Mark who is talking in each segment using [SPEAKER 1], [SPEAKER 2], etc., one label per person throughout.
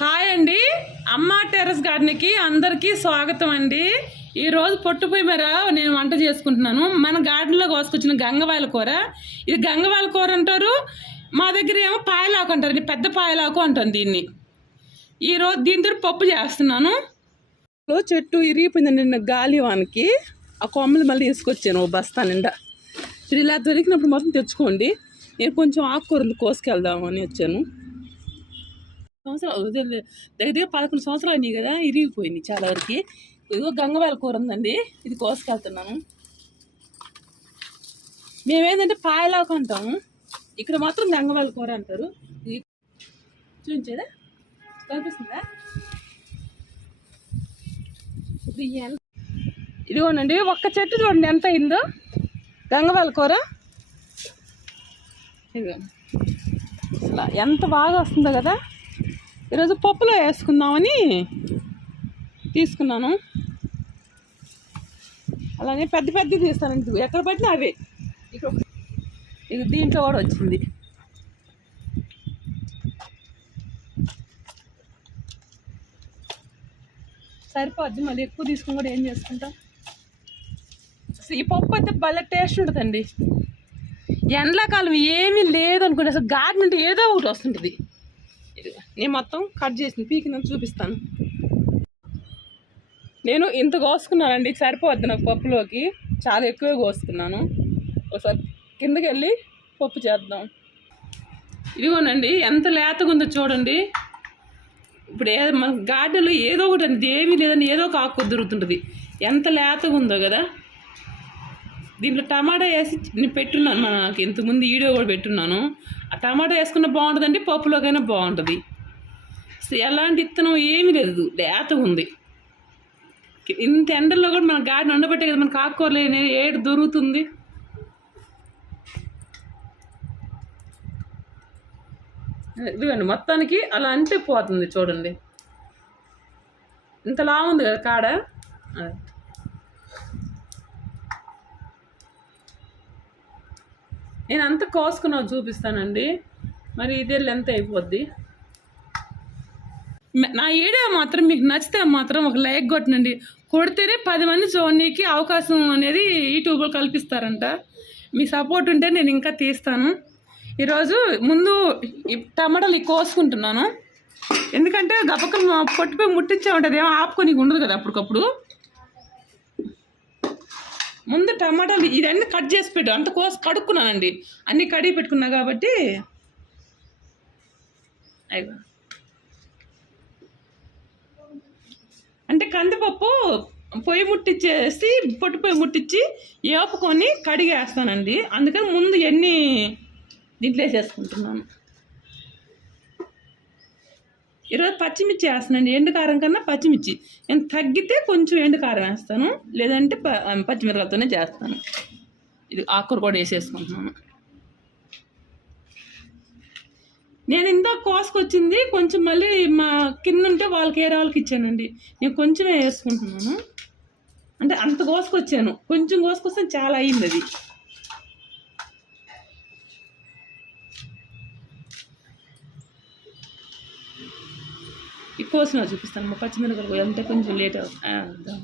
[SPEAKER 1] Hi అండి. అమ్మ terrace గార్డెన్కి అందరికీ స్వాగతం అండి. ఈరోజు పొట్టుపోయి పొట్టు మీద నేను వంట చేసుకుంటున్నాను. మన గార్డెన్లో కోసుకొచ్చిన గంగవాయల కూర. ఇది గంగవాయల కూర అంటారు. మా దగ్గర ఏమో పాయలాకు అంటారు. పెద్ద పాయలాకు అంటాం దీన్ని. ఈ రోజు దీంతో పప్పు చేస్తున్నాను. చెట్టు ఇరిగిపోయిందండి నిన్న గాలి వానికి. ఆ కొమ్మలు మళ్ళీ తీసుకొచ్చాను ఓ బస్తా నిండా. ఇలా దొరికినప్పుడు మొత్తం తెచ్చుకోండి. నేను కొంచెం ఆకుకూరలు కోసుకెళ్దామని వచ్చాను. సంవత్సరాలు దగ్గర దగ్గర పదకొండు సంవత్సరాలు అయినాయి కదా ఇరిగిపోయింది చాలా వరకు. ఇదిగో గంగవాల కూర ఉందండి ఇది కోసుకెళ్తున్నాను. మేమేంటంటే పాయలాకు అంటాము ఇక్కడ మాత్రం గంగవాల కూర అంటారు. ఇది చూపించేదా? కనిపిస్తుందా? ఇదిగోనండి ఒక్క చెట్టు చూడండి ఎంత అయిందో. గంగవాల కూర. ఇదిగో. అసలు ఎంత బాగా వస్తుందో కదా. ఈరోజు పప్పులో వేసుకుందామని తీసుకున్నాను. అలానే పెద్ద పెద్ద తీస్తాను. ఎక్కడ పట్టినా అవే. ఇక్కడ ఇది దీంట్లో కూడా వచ్చింది. సరిపోద్ది మళ్ళీ ఎక్కువ తీసుకుని కూడా ఏం చేసుకుంటాం? ఈ పప్పు అయితే భలే టేస్ట్ ఉంటుందండి. ఎండాకాలం ఏమీ లేదనుకుంటే అసలు గార్డెన్ ఏదో ఒకటి వస్తుంటుంది. నేను మొత్తం కట్ చేసి పీకినంత చూపిస్తాను. నేను ఇంత కోసుకున్నానండి సరిపోద్ది నాకు పప్పులోకి. చాలా ఎక్కువ కోసుకున్నాను. ఒకసారి కిందకి వెళ్ళి పప్పు చేద్దాం. ఇదిగోనండి ఎంత లేతగా ఉందో చూడండి. ఇప్పుడు ఏ మన గార్డెన్లో ఏదో ఒకటి అండి ఏమీ లేదని ఏదో ఒక ఆకు దొరుకుతుంటుంది. ఎంత లేతగా ఉందో కదా. దీంట్లో టమాటా వేసి నేను పెట్టున్నాను మనకి ఇంతకుముందు వీడియో కూడా పెట్టున్నాను. ఆ టమాటా వేసుకున్న బాగుంటుందండి పప్పులోకైనా బాగుంటుంది. ఎలాంటి ఇత్తనం ఏమీ లేదు. లేతగా ఉంది. ఇంత ఎండల్లో కూడా మన గార్డెన్ ఉండబట్టే కదా మనకు ఆకుకూరలు ఏడు దొరుకుతుంది. ఇదిగోండి మొత్తానికి అలా అంటే పోతుంది చూడండి. ఇంతలా ఉంది కదా కాడ? నేను అంత కోసుకున్నా చూపిస్తానండి. మరి ఇదే లెంత్ అయిపోద్ది. నా వీడియో మాత్రం మీకు నచ్చితే మాత్రం ఒక లైక్ కొట్టనండి. కొడితేనే పది మంది చూడడానికి అవకాశం అనేది యూట్యూబ్లో కల్పిస్తారంట. మీ సపోర్ట్ ఉంటే నేను ఇంకా తీస్తాను. ఈరోజు ముందు ఈ టమాటాలు కోసుకుంటున్నాను. ఎందుకంటే గపకం పొట్టిపోయి ముట్టించే ఉంటుంది. ఏమో ఆపుకొని ఉండదు కదా అప్పటికప్పుడు. ముందు టమాటాలు ఇదన్నీ కట్ చేసి పెట్టు. అంత కోసి కడుక్కున్నానండి. అన్నీ కడిగి పెట్టుకున్నా కాబట్టి. అయ్యో. అంటే కందిపప్పు పొయ్యి ముట్టించేసి పొట్టు పొయ్యి ముట్టించి ఏపుకొని కడిగేస్తానండి. అందుకని ముందు ఎన్ని దీంట్లో వేసేసుకుంటున్నాను. ఈరోజు పచ్చిమిర్చి వేస్తానండి. ఎండుకారం కన్నా పచ్చిమిర్చి. నేను తగ్గితే కొంచెం ఎండు కారం వేస్తాను. లేదంటే ప- చేస్తాను. ఇది ఆకుకూర కూడా వేసేసుకుంటున్నాను. నేను ఇందాక కోసుకొచ్చింది కొంచెం మళ్ళీ మా కింద ఉంటే వాళ్ళకి ఏరే వాళ్ళకి ఇచ్చానండి. నేను కొంచెమే వేసుకుంటున్నాను. అంటే అంత కోసుకొచ్చాను. కొంచెం కోసుకొస్తే చాలా అయింది అది కోసిన చూపిస్తాను. మా పచ్చిమిరపకాయలు అంటే కొంచెం లేట్ అవుతుంది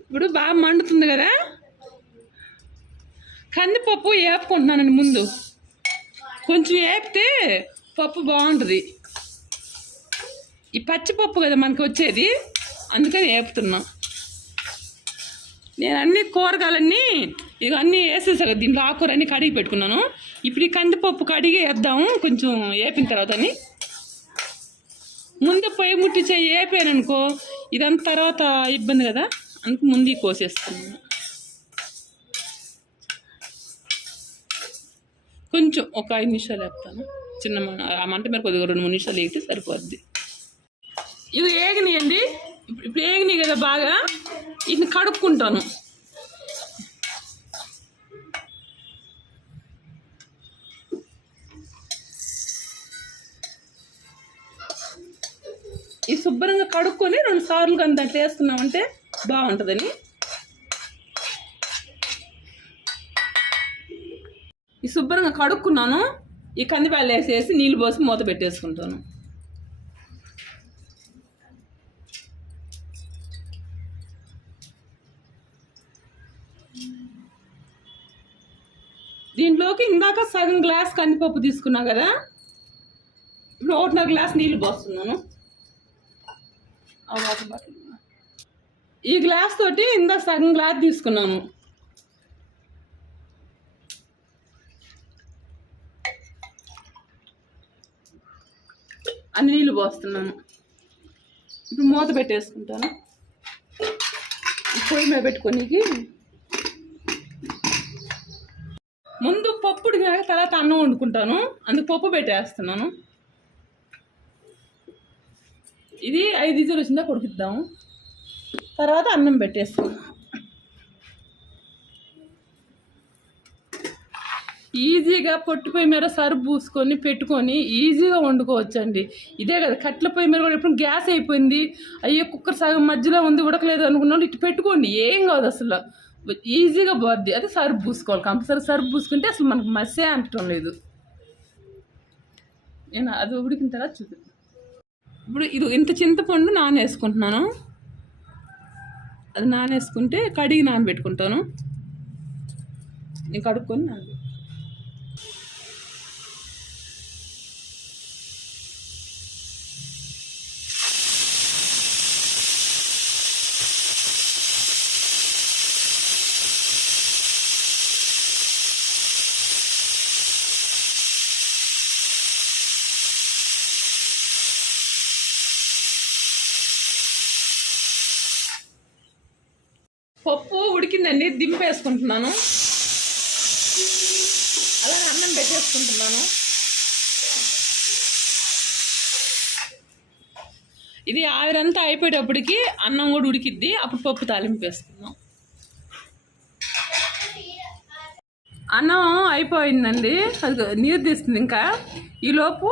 [SPEAKER 1] ఇప్పుడు బాగా మండుతుంది కదా? కందిపప్పు వేపుకుంటున్నానండి ముందు. కొంచెం వేపితే పప్పు బాగుంటుంది. ఈ పచ్చిపప్పు కదా మనకి వచ్చేది. అందుకని వేపుతున్నాం నేను అన్ని కూరగాయలన్నీ ఇక అన్నీ వేసేసా కదా దీంట్లో ఆకుకూర అన్నీ కడిగి పెట్టుకున్నాను. ఇప్పుడు ఈ కందిపప్పు కడిగి వేద్దాము కొంచెం వేపిన తర్వాత అని ముందు పొయ్యి ముట్టించే వేపాను అనుకో ఇదంతా తర్వాత ఇబ్బంది కదా. అందుకు ముందు కోసేస్తున్నాను కొంచెం ఒక ఐదు నిమిషాలు వేస్తాను చిన్న అంటే ఆ మంట కొద్దిగా రెండు మూడు నిమిషాలు వేస్తే సరిపోద్ది. ఇది ఏగినాయండి ఇప్పుడు ఇప్పుడు ఏగినాయి కదా బాగా. వీటిని కడుక్కుంటాను. ఈ శుభ్రంగా కడుక్కొని రెండు సార్లు కానీ దాంట్లో వేస్తున్నామంటే బాగుంటుందని. ఈ శుభ్రంగా కడుక్కున్నాను. ఈ కందిపాలు వేసేసి నీళ్ళు పోసి మూత పెట్టేసుకుంటాను. దీంట్లోకి ఇందాక సగం గ్లాస్ కందిపప్పు తీసుకున్నా కదా? ఇప్పుడు ఒకటిన్నర గ్లాస్ నీళ్ళు పోస్తున్నాను. Water bottle. ఈ గ్లాస్ తోటి ఇందాక సగం గ్లాస్ తీసుకున్నాను. అన్ని నీళ్ళు పోస్తున్నాను. ఇప్పుడు మూత పెట్టేసుకుంటాను. పొయ్యి మీద పెట్టుకోనికి. ముందు పప్పు ఉడికినాక తర్వాత అన్నం వండుకుంటాను. అందుకు పప్పు పెట్టేస్తున్నాను. ఇది ఐదు ఇజులు వచ్చిందా కొడుకుద్దాము తర్వాత అన్నం పెట్టేసుకున్నాం. ఈజీగా పొట్టు పొయ్యి మీద సరుపు పూసుకొని పెట్టుకొని ఈజీగా వండుకోవచ్చండి. ఇదే కదా కట్ల పొయ్యి మీద కూడా ఎప్పుడు గ్యాస్ అయిపోయింది. అయ్యో కుక్కర్ సగం మధ్యలో ఉంది ఉడకలేదు అనుకున్న వాళ్ళు ఇటు పెట్టుకోండి. ఏం కాదు అసలు. ఈజీగా పోద్ది. అదే సరుపు పూసుకోవాలి. కంపల్సరీ సరుపు పూసుకుంటే అసలు మనకు మసే అంటడం లేదు. నేను అది ఉడికిన తర్వాత చూపి ఇప్పుడు ఇది ఇంత చింతపండు నానేసుకుంటున్నాను. అది నానేసుకుంటే కడిగి నానబెట్టుకుంటాను. నేను కడుక్కొని నానబెట్టు పప్పు ఉడికిందండి దింపేసుకుంటున్నాను. అలా అన్నం పెట్టేసుకుంటున్నాను. ఇది ఆవిరంతా అయిపోయేటప్పటికి అన్నం కూడా ఉడికిద్ది అప్పుడు పప్పు తాలింపు వేసుకుందాం. అన్నం అయిపోయిందండి అది నీరు తీస్తుంది ఇంకా. ఈలోపు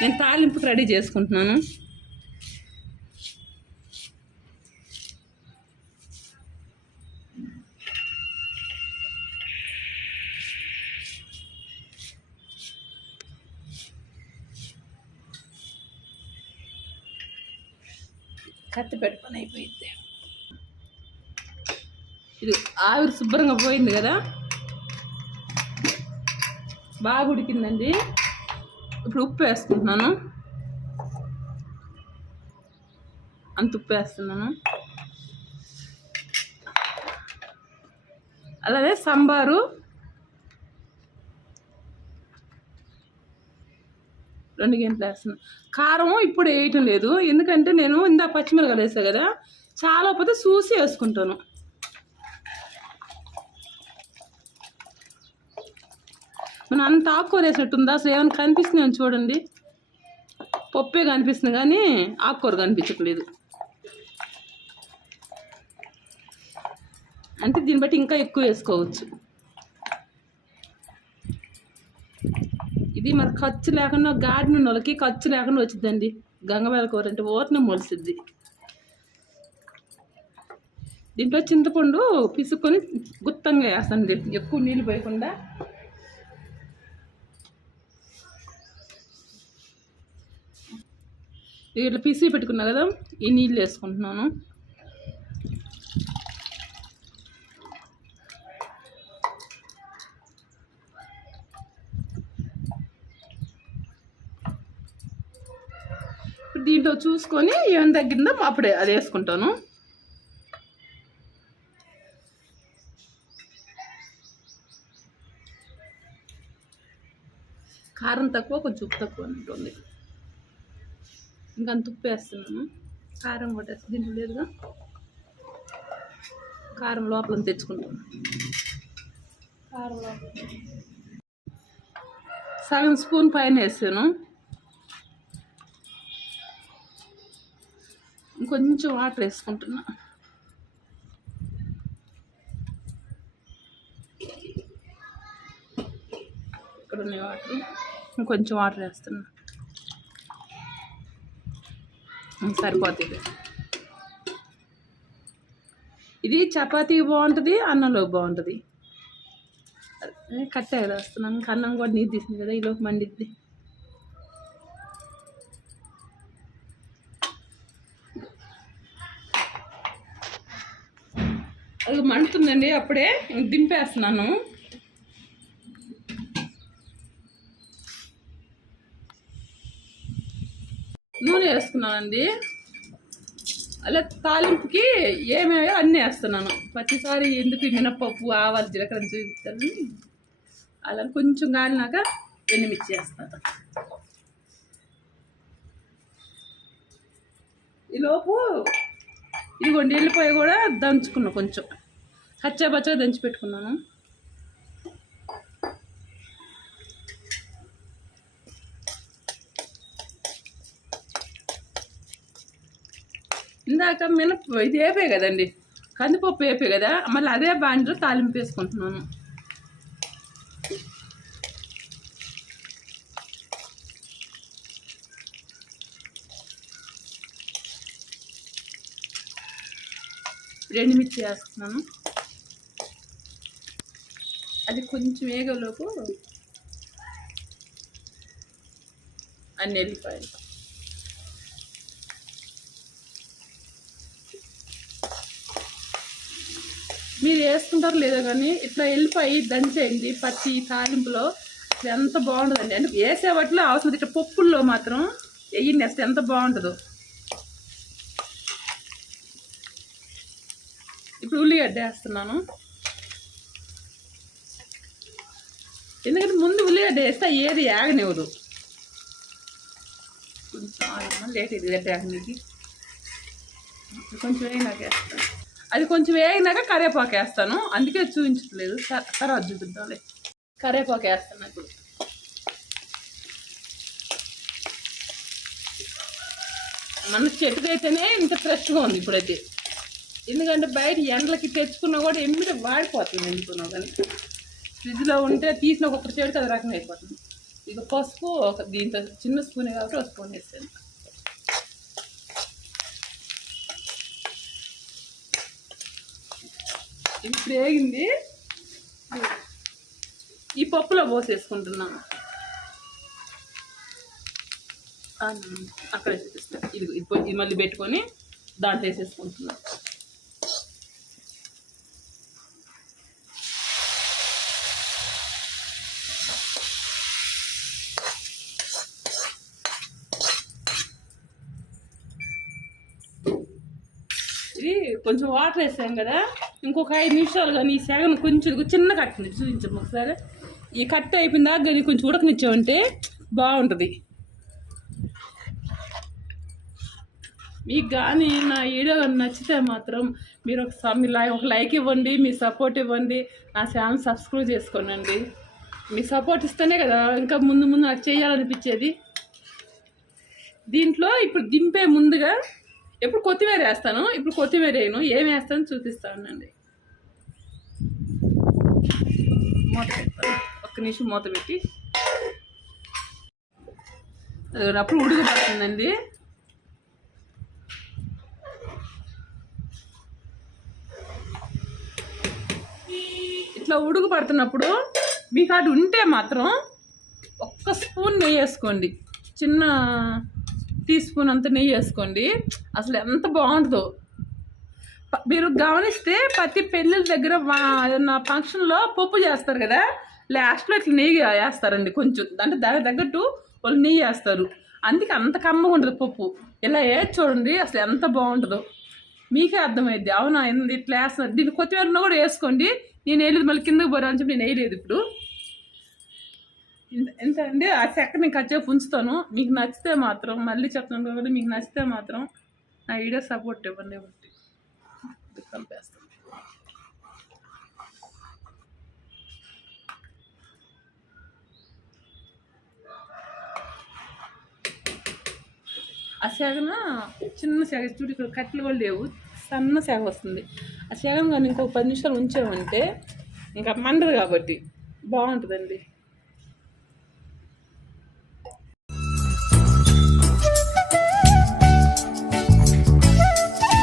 [SPEAKER 1] నేను తాలింపుకి రెడీ చేసుకుంటున్నాను. కత్తి పెట్టుకొని అయిపోయింది. ఇది ఆవిరి శుభ్రంగా పోయింది కదా? బాగా ఉడికిందండి. ఇప్పుడు ఉప్పు వేసుకుంటున్నాను. అంత ఉప్పు వేస్తున్నాను. అలాగే సాంబారు రెండు గంటలు వేస్తున్నాను కారం ఇప్పుడు వేయటం లేదు. ఎందుకంటే నేను ఇందా పచ్చిమిరకాయలు వేసా కదా చాలా పోతే చూసి వేసుకుంటాను. మనం అంత ఆకుకూర వేసినట్టుందా? అసలు ఏమైనా కనిపిస్తున్నాయని చూడండి. పప్పే కనిపిస్తుంది కానీ ఆకుకూర కనిపించట్లేదు. అంటే దీన్ని బట్టి ఇంకా ఎక్కువ వేసుకోవచ్చు. ఇది మరి ఖర్చు లేకుండా గార్డెన్ నొలకి వాళ్ళకి ఖర్చు లేకుండా వచ్చిందండి. గంగవేల కూర అంటే ఓతనం మొలిసిద్ది దీంట్లో చింతపండు పిసుకొని గుత్తంగా వేస్తాను ఎక్కువ నీళ్ళు పోయకుండా. ఇట్లా పిసి పెట్టుకున్నా కదా ఈ నీళ్ళు వేసుకుంటున్నాను ఇప్పుడు వేసుకొని చూసుకొని ఏమైనా తగ్గిందో అప్పుడే అది వేసుకుంటాను. కారం తక్కువ కొంచెం ఉప్పు తక్కువ ఉంటుంది ఇంకా అంత ఉప్పు వేస్తున్నాను. కారం కూడా దీంట్లో లేదుగా కారం లోపల తెచ్చుకుంటాను. కారం లోపల. సగం స్పూన్ పైన వేసాను. ఇంకొంచెం వాటర్ వేసుకుంటున్నా ఇక్కడ ఉన్నాయి వాటర్. ఇంకొంచెం వాటర్ వేస్తున్నా. సరిపోతుంది. ఇది చపాతీ బాగుంటుంది అన్నంలో బాగుంటుంది. కట్టే కదా వస్తున్నాను ఇంకా అన్నం కూడా నీరు తీసింది కదా ఈలోపు మండిద్ది అది మండుతుందండి అప్పుడే దింపేస్తున్నాను. నూనె వేసుకున్నానండి. అలా తాలింపుకి ఏమేమో అన్నీ వేస్తున్నాను. ప్రతిసారి ఎందుకు మినప్పప్పు ఆవాలు జీలకర్ర చూపిస్తాను అలా కొంచెం కాలినాక ఎన్నిమిర్చి వేస్తాను. ఈలోపు ఇదిగోండి వెళ్ళిపోయి కూడా దంచుకున్నా కొంచెం. హచ్చాబచ్చా దంచి పెట్టుకున్నాను. ఇందాక మినప ఇది వేపే కదండి. కందిపప్పు వేపే కదా మళ్ళీ అదే బాండిలో తాలింపు వేసుకుంటున్నాను. రెండు మిర్చి వేస్తున్నాను. అది కొంచెం వేగలోపు అన్ని వెళ్ళిపోయాయి మీరు వేసుకుంటారు లేదో కానీ ఇట్లా వెళ్ళిపోయి దంచేయండి పచ్చి తాలింపులో. ఎంత బాగుంటుందండి. అంటే వేసే వాటిలో అవసరం ఇట్లా పప్పుల్లో మాత్రం వెయ్యండి అసలు ఎంత బాగుంటుందో. ఇప్పుడు ఉల్లిగడ్డ వేస్తున్నాను. ఎందుకంటే ముందు ఉల్లిగడ్డ వేస్తే ఏది ఆగనివ్వదు. కొంచెం లేట్ ఇది గడ్డ ఆగనికి కొంచెం వేగినాక వేస్తాను. అది కొంచెం వేగినాక కరివేపాకు వేస్తాను. అందుకే చూపించట్లేదు. తర్వాత చూపిద్దాంలే. కరివేపాకు వేస్తాను ఇప్పుడు మన చెట్టుకైతేనే ఇంత ఫ్రెష్గా ఉంది ఇప్పుడైతే. ఎందుకంటే బయట ఎండలకి తెచ్చుకున్నా కూడా ఎమ్మిడి వాడిపోతుంది ఎందుకున్నా కానీ. ఫ్రిడ్జ్లో ఉంటే తీసిన ఒక్కొక్కటి చెడుకు అది రకంగా అయిపోతుంది. ఇక పసుపు ఒక దీంతో చిన్న స్పూన్ కాబట్టి ఒక స్పూన్ వేస్తాను ఇప్పుడు వేగింది. ఈ పప్పులో పోసేసుకుంటున్నాను అక్కడ ఇది ఇది మళ్ళీ పెట్టుకొని దాంట్లో వేసేసుకుంటున్నాను ఇది కొంచెం వాటర్ వేసాం కదా. ఇంకొక ఐదు నిమిషాలు కానీ ఈ సేగను కొంచెం చిన్న కట్టండి చూపించము ఒకసారి. ఈ కట్ట అయిపోయిన దాకా కానీ కొంచెం ఉడకనిచ్చామంటే బాగుంటుంది. మీకు కానీ నా వీడియో కానీ నచ్చితే మాత్రం మీరు ఒక మీ లై ఒక లైక్ ఇవ్వండి మీ సపోర్ట్ ఇవ్వండి నా ఛానల్ సబ్స్క్రైబ్ చేసుకోనండి. మీ సపోర్ట్ ఇస్తేనే కదా ఇంకా ముందు ముందు నాకు చేయాలనిపించేది. దీంట్లో ఇప్పుడు దింపే ముందుగా ఎప్పుడు కొత్తిమీర వేస్తాను. ఇప్పుడు కొత్తిమీర వేయను. ఏం వేస్తాను చూపిస్తానండి మూత ఒక్క నిమిషం మూత పెట్టి. అది అప్పుడు ఉడుకు పడుతుందండి ఇట్లా ఉడుకు పడుతున్నప్పుడు మీకు అటు ఉంటే మాత్రం ఒక్క స్పూన్ నెయ్యి వేసుకోండి. చిన్న టీ స్పూన్ అంత నెయ్యి వేసుకోండి. అసలు ఎంత బాగుంటుందో. మీరు గమనిస్తే ప్రతి పెళ్ళిళ్ళ దగ్గర ఏదన్నా ఫంక్షన్లో పప్పు చేస్తారు కదా లాస్ట్లో ఇట్లా నెయ్యి వేస్తారండి కొంచెం. అంటే దానికి తగ్గట్టు వాళ్ళు నెయ్యి వేస్తారు. అందుకే అంత కమ్మగా ఉంటుంది పప్పు. ఇలా వేసి చూడండి అసలు ఎంత బాగుంటుందో. మీకే అర్థమైద్ది. అవునా? ఇట్లా వేస్తున్నారు? దీన్ని కొత్తిమీర కూడా వేసుకోండి. నేను వేయలేదు మళ్ళీ కిందకి పోరా అని చెప్పి నేను వేయలేదు ఇప్పుడు. ఎంత అండి ఆ చెక్క నేను కచ్చేపు ఉంచుతాను. మీకు నచ్చితే మాత్రం మళ్ళీ చెప్తాను కాబట్టి మీకు నచ్చితే మాత్రం నా వీడియో సపోర్ట్ ఇవ్వండి ఒకటి కలిపేస్తాను. ఆ సెగన చిన్న సెగ చూడు ఇక్కడ కట్టెలు కూడా లేవు. సన్న సెగ వస్తుంది. ఆ సెగను కానీ ఇంకొక పది నిమిషాలు ఉంచామంటే ఇంకా మండదు కాబట్టి బాగుంటుందండి.